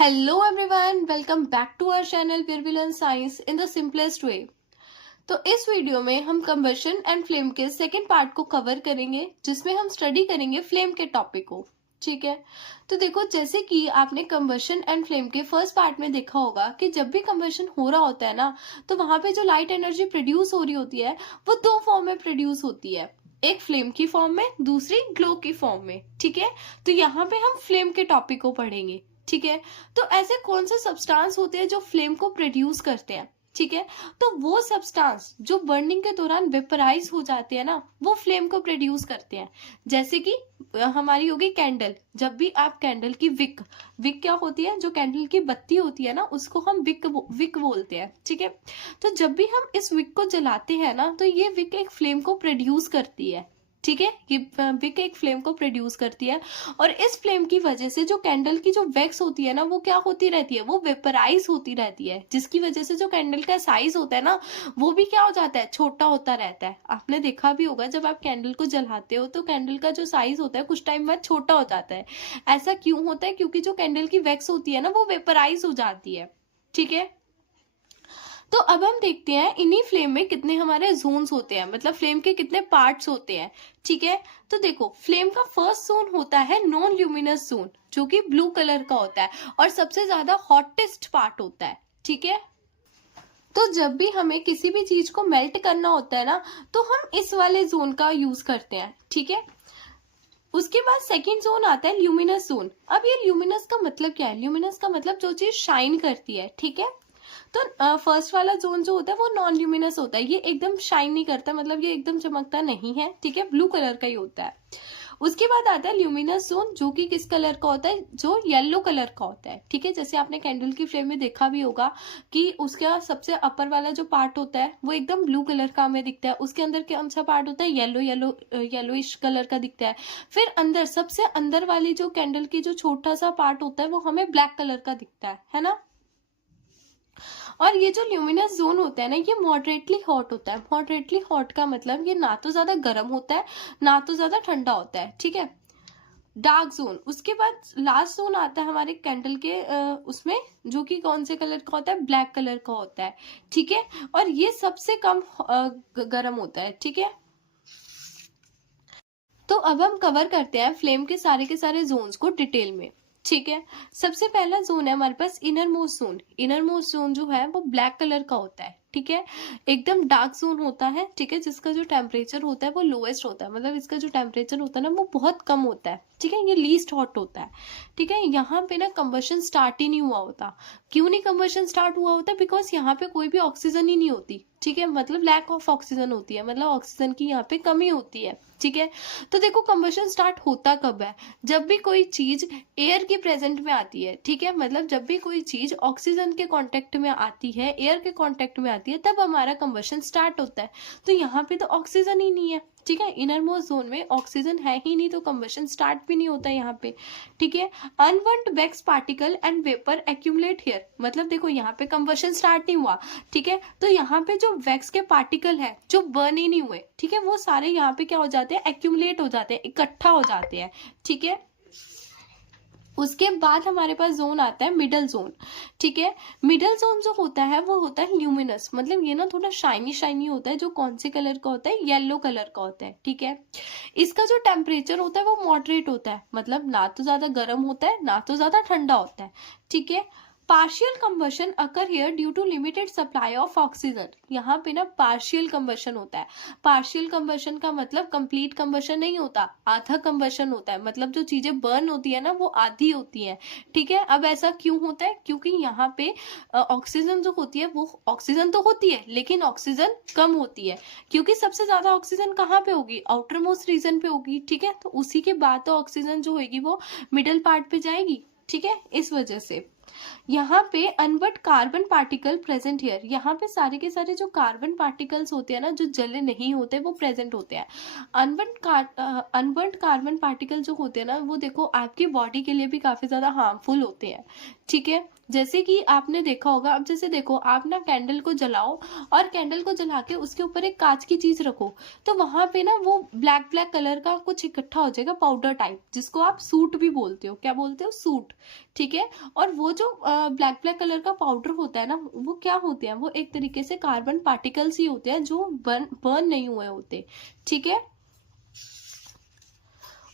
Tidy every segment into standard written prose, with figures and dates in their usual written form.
Hello everyone, welcome back to our channel where we learn science in the simplest way। तो इस video में हम combustion and flame के second part को cover करेंगे जिसमें हम स्टडी करेंगे फ्लेम के टॉपिक को। ठीक है, तो देखो जैसे कि आपने कंबशन एंड फ्लेम के फर्स्ट पार्ट में देखा होगा कि जब भी कंबशन हो रहा होता है ना, तो वहां पे जो लाइट एनर्जी प्रोड्यूस हो रही होती है वो दो फॉर्म में प्रोड्यूस होती है, एक फ्लेम की फॉर्म में, दूसरी ग्लो की फॉर्म में। ठीक है, तो यहाँ पे हम फ्लेम के टॉपिक को पढ़ेंगे। ठीक है, तो ऐसे कौन से सब्सटेंस होते हैं जो फ्लेम को प्रोड्यूस करते हैं? ठीक है, तो वो सब्सटेंस जो बर्निंग के दौरान वेपराइज हो जाते हैं ना, वो फ्लेम को प्रोड्यूस करते हैं। जैसे कि हमारी होगी कैंडल। जब भी आप कैंडल की विक विक क्या होती है, जो कैंडल की बत्ती होती है ना, उसको हम विक बोलते हैं। ठीक है, तो जब भी हम इस विक को जलाते हैं ना, तो ये विक एक फ्लेम को प्रोड्यूस करती है। ठीक है, ये विक एक फ्लेम को प्रोड्यूस करती है और इस फ्लेम की वजह से जो कैंडल की जो वैक्स होती है ना, वो क्या होती रहती है, वो वेपराइज होती रहती है, जिसकी वजह से जो कैंडल का साइज होता है ना, वो भी क्या हो जाता है, छोटा होता रहता है। आपने देखा भी होगा जब आप कैंडल को जलाते हो तो कैंडल का जो साइज होता है कुछ टाइम बाद छोटा हो जाता है। ऐसा क्यों होता है? क्योंकि जो कैंडल की वैक्स होती है ना, वो वेपराइज हो जाती है। ठीक है, तो अब हम देखते हैं इन्हीं फ्लेम में कितने हमारे जोन्स होते हैं, मतलब फ्लेम के कितने पार्ट्स होते हैं। ठीक है, तो देखो फ्लेम का फर्स्ट जोन होता है नॉन ल्यूमिनस जोन, जो कि ब्लू कलर का होता है और सबसे ज्यादा हॉटेस्ट पार्ट होता है। ठीक है, तो जब भी हमें किसी भी चीज को मेल्ट करना होता है ना, तो हम इस वाले जोन का यूज करते हैं। ठीक है, उसके बाद सेकंड जोन आता है ल्यूमिनस जोन। अब ये ल्यूमिनस का मतलब क्या है? ल्यूमिनस का मतलब जो चीज शाइन करती है। ठीक है, तो फर्स्ट वाला जोन जो होता है वो नॉन ल्यूमिनस होता है, ये एकदम शाइन नहीं करता, मतलब ये एकदम चमकता नहीं है। ठीक है, ब्लू कलर का ही होता है। उसके बाद आता है ल्यूमिनस जोन, जो कि किस कलर का होता है, जो येलो कलर का होता है। ठीक है, जैसे आपने कैंडल की फ्लेम में देखा भी होगा कि उसका सबसे अपर वाला जो पार्ट होता है वो एकदम ब्लू कलर का हमें दिखता है, उसके अंदर कौन सा पार्ट होता है, येलोइश कलर का दिखता है। फिर अंदर सबसे अंदर वाली जो कैंडल की जो छोटा सा पार्ट होता है वो हमें ब्लैक कलर का दिखता है ना। और ये जो ल्यूमिनस जोन होता है ना, ये मॉडरेटली हॉट होता है। मॉडरेटली हॉट का मतलब ये ना तो ज्यादा गर्म होता है ना तो ज्यादा ठंडा होता है। ठीक है, डार्क जोन, उसके बाद लास्ट जोन आता है हमारे कैंडल के उसमें, जो कि कौन से कलर का होता है, ब्लैक कलर का होता है। ठीक है, और ये सबसे कम गर्म होता है। ठीक है, तो अब हम कवर करते हैं फ्लेम के सारे जोन्स को डिटेल में। ठीक है, सबसे पहला जोन है हमारे पास inner most zone. Inner most zone जो है वो ब्लैक कलर का होता है। ठीक है, एकदम डार्क जोन होता है। ठीक है, जिसका जो टेम्परेचर होता है वो लोएस्ट होता है, मतलब इसका जो टेम्परेचर होता है ना वो बहुत कम होता है। ठीक है, ये लीस्ट हॉट होता है। ठीक है, यहाँ पे ना कंबशन स्टार्ट ही नहीं हुआ होता। क्यों नहीं कंबशन स्टार्ट हुआ होता? बिकॉज यहाँ पे कोई भी ऑक्सीजन ही नहीं होती। ठीक है, मतलब लैक ऑफ ऑक्सीजन होती है, मतलब ऑक्सीजन की यहाँ पे कमी होती है। ठीक है, तो देखो कंबशन स्टार्ट होता कब है, जब भी कोई चीज एयर के प्रेजेंट में आती है। ठीक है, मतलब जब भी कोई चीज ऑक्सीजन के कांटेक्ट में आती है, एयर के कांटेक्ट में आती है, तब हमारा कंबशन स्टार्ट होता है। तो यहाँ पे तो ऑक्सीजन ही नहीं है। ठीक है, इनर मोस्ट जोन में ऑक्सीजन है ही नहीं, तो कंबशन स्टार्ट भी नहीं होता यहाँ पे। ठीक है, unburned wax particle and vapour accumulate here, मतलब देखो यहाँ पे कंबशन स्टार्ट नहीं हुआ। ठीक है, तो यहाँ पे जो वैक्स के पार्टिकल है जो बर्न ही नहीं हुए, ठीक है, वो सारे यहाँ पे क्या हो जाते हैं, एक्यूमुलेट हो जाते हैं, इकट्ठा हो जाते हैं। ठीक है, उसके बाद हमारे पास जोन आता है मिडल जोन। ठीक है, मिडल जोन जो होता है वो होता है ल्यूमिनस, मतलब ये ना थोड़ा शाइनी शाइनी होता है, जो कौन से कलर का होता है, येलो कलर का होता है। ठीक है, इसका जो टेम्परेचर होता है वो मॉडरेट होता है, मतलब ना तो ज्यादा गर्म होता है ना तो ज्यादा ठंडा होता है। ठीक है, partial combustion occur here due to limited supply of oxygen. यहाँ पे ना पार्शियल कंबशन होता है। पार्शियल कंबशन का मतलब कंप्लीट कंबशन नहीं होता, आधा कंबशन होता है, मतलब जो चीजें बर्न होती है ना वो आधी होती है। ठीक है, अब ऐसा क्यों होता है? क्योंकि यहाँ पे ऑक्सीजन जो होती है वो ऑक्सीजन तो होती है लेकिन ऑक्सीजन कम होती है, क्योंकि सबसे ज्यादा ऑक्सीजन कहाँ पे होगी, आउटर मोस्ट रीजन पे होगी। ठीक है, तो उसी के बाद तो ऑक्सीजन जो होगी वो मिडल पार्ट पे जाएगी। ठीक है, इस वजह से यहाँ पे unburned carbon particle present here, यहाँ पे सारे के सारे जो कार्बन पार्टिकल्स होते हैं ना, जो जले नहीं होते, वो प्रेजेंट होते हैं। अनबर्न्ड कार्बन पार्टिकल जो होते हैं ना, वो देखो आपकी बॉडी के लिए भी काफी ज्यादा हार्मफुल होते हैं। ठीक है, जैसे कि आपने देखा होगा, अब जैसे देखो आप ना कैंडल को जलाओ और कैंडल को जला के उसके ऊपर एक कांच की चीज रखो, तो वहां पे ना वो ब्लैक ब्लैक कलर का कुछ इकट्ठा हो जाएगा, पाउडर टाइप, जिसको आप सूट भी बोलते हो। क्या बोलते हो? सूट। ठीक है। और वो जो ब्लैक ब्लैक कलर का पाउडर होता है ना, वो क्या होते हैं, वो एक तरीके से कार्बन पार्टिकल्स ही होते हैं जो बर्न नहीं हुए होते, ठीक है।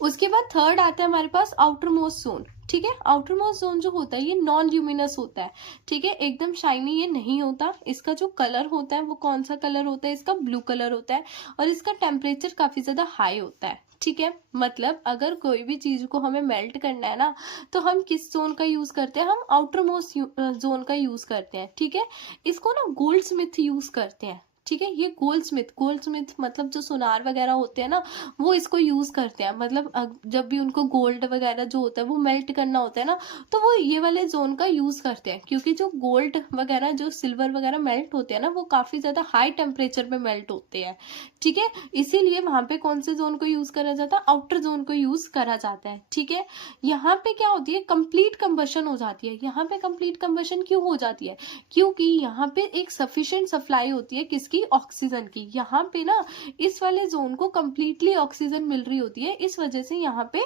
उसके बाद थर्ड आता है हमारे पास आउटर मोस्ट जोन, ठीक है। आउटर मोस्ट जोन जो होता है ये नॉन ल्यूमिनस होता है, ठीक है, एकदम शाइनी ये नहीं होता। इसका जो कलर होता है वो कौन सा कलर होता है, इसका ब्लू कलर होता है, और इसका टेम्परेचर काफी ज्यादा हाई होता है, ठीक है। मतलब अगर कोई भी चीज को हमें मेल्ट करना है ना, तो हम किस जोन का यूज करते हैं, हम आउटर मोस्ट जोन का यूज करते हैं, ठीक है। इसको ना गोल्ड स्मिथ यूज करते हैं, ठीक है। ये गोल्ड स्मिथ मतलब जो सुनार वगैरह होते हैं ना, वो इसको यूज करते हैं। मतलब जब भी उनको गोल्ड वगैरह जो होता है वो मेल्ट करना होता है ना, तो वो ये वाले जोन का यूज करते हैं, क्योंकि जो गोल्ड वगैरह जो सिल्वर वगैरह मेल्ट होते हैं ना, वो काफी ज्यादा हाई टेम्परेचर पे मेल्ट होते हैं, ठीक है। इसीलिए वहां पे कौन से जोन को यूज करा जाता है, आउटर जोन को यूज करा जाता है, ठीक है। यहाँ पे क्या होती है, कंप्लीट कंबशन हो जाती है। यहाँ पे कंप्लीट कंबशन क्यों हो जाती है, क्योंकि यहाँ पे एक सफिशिएंट सप्लाई होती है किसकी, ऑक्सीजन की। यहाँ पे ना इस वाले जोन को कंप्लीटली ऑक्सीजन मिल रही होती है, इस वजह से यहाँ पे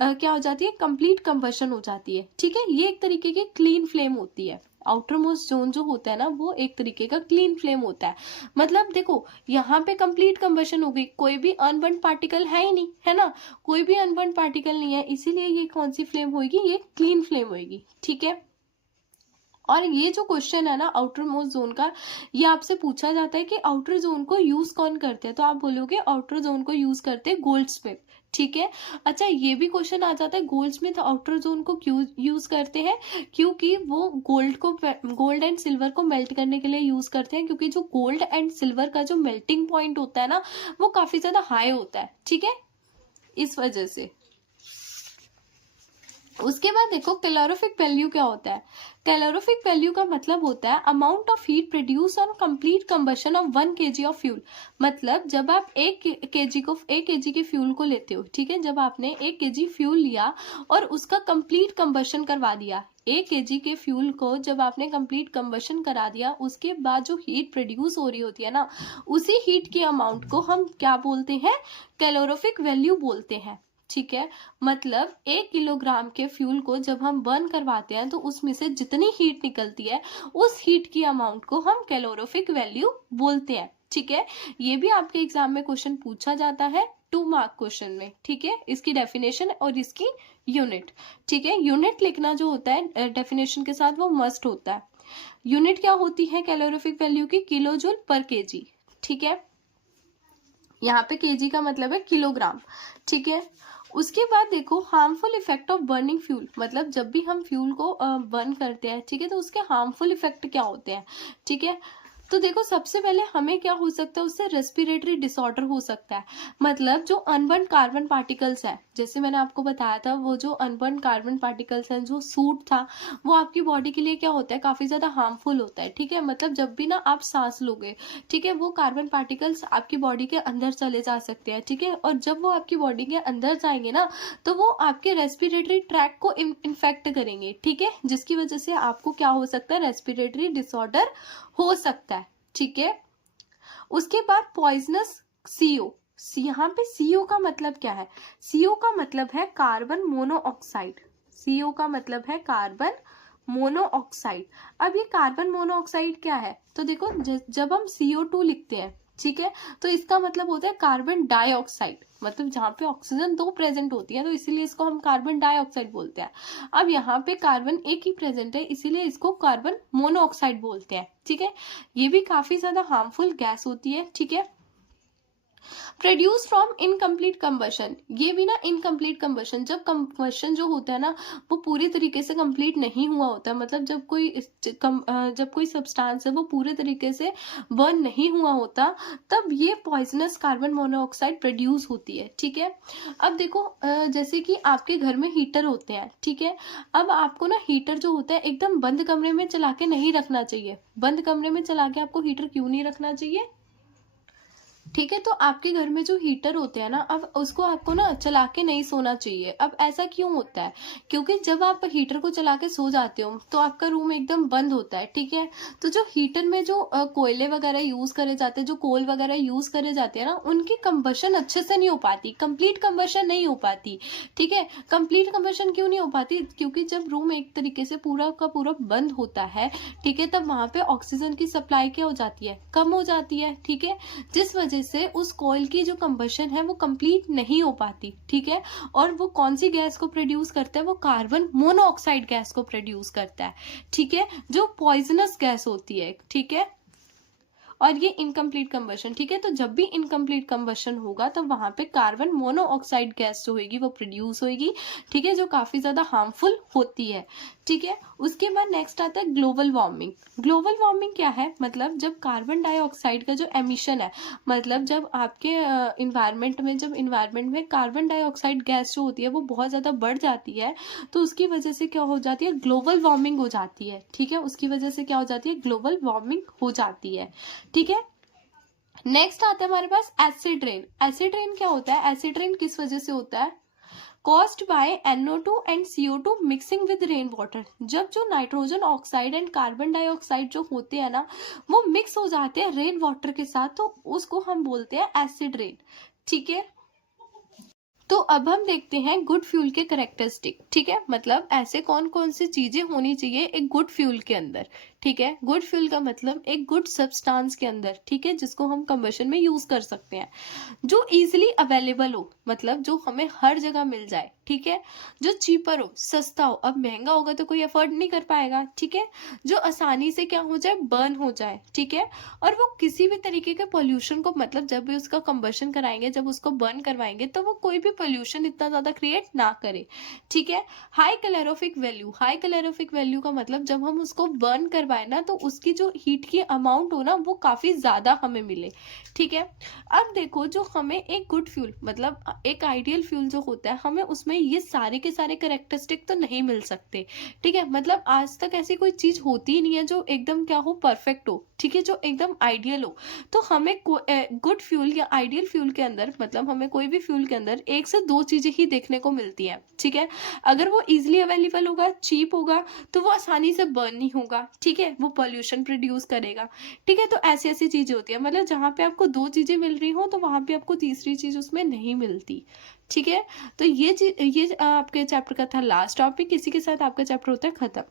क्या हो जाती है, कंप्लीट कंबशन हो जाती है, ठीक है। ये एक तरीके की क्लीन फ्लेम होती है। आउटर मोस्ट जोन जो होता है ना, वो एक तरीके का क्लीन फ्लेम होता है। मतलब देखो यहाँ पे कंप्लीट कंबशन हो गई, कोई भी अनबर्न पार्टिकल है ही नहीं, है ना, कोई भी अनबर्न पार्टिकल नहीं है, इसीलिए ये कौन सी फ्लेम होगी, ये क्लीन फ्लेम होगी, ठीक है। और ये जो क्वेश्चन है ना आउटर मोस्ट जोन का, ये आपसे पूछा जाता है कि आउटर जोन को यूज कौन करते हैं, तो आप बोलोगे आउटर जोन को यूज करते हैं गोल्ड स्मिथ, ठीक है। अच्छा, ये भी क्वेश्चन आ जाता है गोल्ड स्मिथ आउटर जोन को क्यों यूज करते हैं, क्योंकि वो गोल्ड एंड सिल्वर को मेल्ट करने के लिए यूज करते हैं, क्योंकि जो गोल्ड एंड सिल्वर का जो मेल्टिंग पॉइंट होता है ना, वो काफी ज्यादा हाई होता है, ठीक है, इस वजह से। उसके बाद देखो कैलोरीफिक वैल्यू क्या होता है। कैलोरीफिक वैल्यू का मतलब होता है amount of heat produce on complete combustion of 1 kg of fuel. मतलब जब आप एक केजी के फ्यूल को लेते हो, ठीक है, जब आपने 1 kg फ्यूल लिया और उसका कंप्लीट कंबशन करवा दिया, 1 kg के फ्यूल को जब आपने कंप्लीट कंबशन करा दिया, उसके बाद जो हीट प्रोड्यूस हो रही होती है ना, उसी हीट के अमाउंट को हम क्या बोलते हैं, कैलोरीफिक वैल्यू बोलते हैं, ठीक है। मतलब 1 किलोग्राम के फ्यूल को जब हम बर्न करवाते हैं, तो उसमें से जितनी हीट निकलती है, उस हीट की अमाउंट को हम कैलोरीफिक वैल्यू बोलते हैं, ठीक है। ये भी आपके एग्जाम में क्वेश्चन पूछा जाता है 2 मार्क क्वेश्चन में, ठीक है। इसकी डेफिनेशन और इसकी यूनिट, ठीक है। यूनिट लिखना जो होता है डेफिनेशन के साथ, वो मस्ट होता है। यूनिट क्या होती है कैलोरीफिक वैल्यू की, किलो जूल पर केजी, ठीक है। यहाँ पे केजी का मतलब है किलोग्राम, ठीक है। उसके बाद देखो harmful effect of burning fuel. मतलब जब भी हम फ्यूल को बर्न करते हैं, ठीक है, तो उसके हार्मफुल इफेक्ट क्या होते हैं, ठीक है। तो देखो सबसे पहले हमें क्या हो सकता है, उससे रेस्पिरेटरी डिसऑर्डर हो सकता है। मतलब जो अनबर्न कार्बन पार्टिकल्स है, जैसे मैंने आपको बताया था, वो जो अनबर्न कार्बन पार्टिकल्स हैं, जो सूट था, वो आपकी बॉडी के लिए क्या होता है, काफी ज्यादा हार्मफुल होता है, ठीक है। मतलब जब भी ना आप सांस लोगे, ठीक है, वो कार्बन पार्टिकल्स आपकी बॉडी के अंदर चले जा सकते हैं, ठीक है। और जब वो आपकी बॉडी के अंदर जाएंगे ना, तो वो आपके रेस्पिरेटरी ट्रैक को इन्फेक्ट करेंगे, ठीक है, जिसकी वजह से आपको क्या हो सकता है, रेस्पिरेटरी डिसऑर्डर हो सकता है, ठीक है। उसके बाद पॉइजनस सीओ। यहाँ पे सीओ का मतलब क्या है, सीओ का मतलब है कार्बन मोनोऑक्साइड। सीओ का मतलब है कार्बन मोनोऑक्साइड। अब ये कार्बन मोनोऑक्साइड क्या है, तो देखो जब हम CO2 लिखते हैं, ठीक है, तो इसका मतलब होता है कार्बन डाइऑक्साइड। मतलब जहाँ पे ऑक्सीजन 2 प्रेजेंट होती है, तो इसीलिए इसको हम कार्बन डाइऑक्साइड बोलते हैं। अब यहाँ पे कार्बन एक ही प्रेजेंट है, इसीलिए इसको कार्बन मोनोऑक्साइड बोलते हैं, ठीक है। ये भी काफी ज्यादा हार्मफुल गैस होती है, ठीक है। Produce from incomplete combustion. ये भी ना इनकम्प्लीट कंबशन, जब कंबशन जो होता है ना, वो पूरी तरीके से कंप्लीट नहीं हुआ होता है। मतलब जब कोई सब्सटेंस है वो पूरे तरीके से बर्न नहीं हुआ होता, तब ये पॉइजनस कार्बन मोनोऑक्साइड प्रोड्यूस होती है, ठीक है। अब देखो जैसे कि आपके घर में हीटर होते हैं, ठीक है। अब आपको ना हीटर जो होता है एकदम बंद कमरे में चला के नहीं रखना चाहिए। बंद कमरे में चला के आपको हीटर क्यों नहीं रखना चाहिए, ठीक है, तो आपके घर में जो हीटर होते हैं ना, अब उसको आपको ना चला के नहीं सोना चाहिए। अब ऐसा क्यों होता है? क्योंकि जब आप हीटर को चला के सो जाते हो तो आपका रूम एकदम बंद होता है, ठीक है। तो जो हीटर में जो कोयले वगैरह यूज करे जाते हैं, जो कोल वगैरह यूज करे जाते हैं ना, उनकी कंबशन अच्छे से नहीं हो पाती, कंप्लीट कंबशन नहीं हो पाती, ठीक है। कंप्लीट कंबशन क्यों नहीं हो पाती? क्योंकि जब रूम एक तरीके से पूरा का पूरा बंद होता है, ठीक है, तब वहां पे ऑक्सीजन की सप्लाई क्या हो जाती है? कम हो जाती है, ठीक है। जिस वजह से उस कॉइल की जो कंबशन है वो कंप्लीट नहीं हो पाती, ठीक है। और वो कौन सी गैस को प्रोड्यूस करता है? वो कार्बन मोनोऑक्साइड गैस को प्रोड्यूस करता है, ठीक है, जो पॉइजनस गैस होती है, ठीक है। और ये इनकम्प्लीट कंबशन, ठीक है। तो जब भी इनकम्प्लीट कंबशन होगा तो वहां पे कार्बन मोनोऑक्साइड गैस जो होगी वो प्रोड्यूस होगी, ठीक है, जो काफी ज्यादा हार्मफुल होती है, ठीक है। उसके बाद नेक्स्ट आता है ग्लोबल वार्मिंग। ग्लोबल वार्मिंग क्या है? मतलब जब कार्बन डाइऑक्साइड का जो एमिशन है, मतलब जब आपके इन्वायरमेंट में, जब इन्वायरमेंट में कार्बन डाइऑक्साइड गैस जो होती है वो बहुत ज्यादा बढ़ जाती है, तो उसकी वजह से क्या हो जाती है? ग्लोबल वार्मिंग हो जाती है, ठीक है। उसकी वजह से क्या हो जाती है? ग्लोबल वार्मिंग हो जाती है, ठीक है। नेक्स्ट आता है हमारे पास एसिड रेन। एसिड रेन क्या होता है? एसिड रेन किस वजह से होता है? Caused by NO2 and CO2 mixing with rain water. जब जो nitrogen oxide and carbon dioxide जो होते हैं ना, वो मिक्स हो जाते हैं रेन वाटर के साथ, तो उसको हम बोलते हैं एसिड रेन, ठीक है। तो अब हम देखते हैं गुड फ्यूल के करेक्टरिस्टिक, ठीक है। मतलब ऐसे कौन कौन सी चीजें होनी चाहिए एक गुड फ्यूल के अंदर, ठीक है। गुड फ्यूल का मतलब एक गुड सब्सटेंस के अंदर, ठीक है, जिसको हम कंबशन में यूज कर सकते हैं। जो इजीली अवेलेबल हो, मतलब जो हमें हर जगह मिल जाए, ठीक है। जो चीपर हो, सस्ता हो। अब महंगा होगा तो कोई अफोर्ड नहीं कर पाएगा, ठीक है। जो आसानी से क्या हो जाए? बर्न हो जाए, ठीक है। और वो किसी भी तरीके के पोल्यूशन को, मतलब जब भी उसका कंबशन कराएंगे, जब उसको बर्न करवाएंगे, तो वो कोई भी पोल्यूशन इतना ज्यादा क्रिएट ना करे, ठीक है। High calorific value. High calorific value का मतलब जब हम उसको बर्न करवाए ना, तो उसकी जो हीट की अमाउंट हो ना, वो काफी ज्यादा हमें मिले, ठीक है। अब देखो, जो हमें एक गुड फ्यूल, मतलब एक आइडियल फ्यूल जो होता है, हमें उसमें ये सारे के सारे करेक्टरिस्टिक तो नहीं मिल सकते, ठीक है। मतलब आज तक ऐसी कोई चीज होती ही नहीं है जो एकदम क्या हो? परफेक्ट हो, ठीक है, जो एकदम आइडियल हो। तो हमें गुड फ्यूल या आइडियल फ्यूल के अंदर, मतलब हमें कोई भी फ्यूल के अंदर एक से दो चीजें ही देखने को मिलती है, ठीक है। अगर वो इजिली अवेलेबल होगा, चीप होगा, तो वो आसानी से बर्न नहीं होगा, ठीक है, वो पॉल्यूशन प्रोड्यूस करेगा, ठीक है। तो ऐसी ऐसी चीजें होती है, मतलब जहां पे आपको दो चीजें मिल रही हो तो वहां पे आपको तीसरी चीज उसमें नहीं मिलती, ठीक है। तो ये आपके चैप्टर का था लास्ट टॉपिक। इसी के साथ आपका चैप्टर होता है खत्म।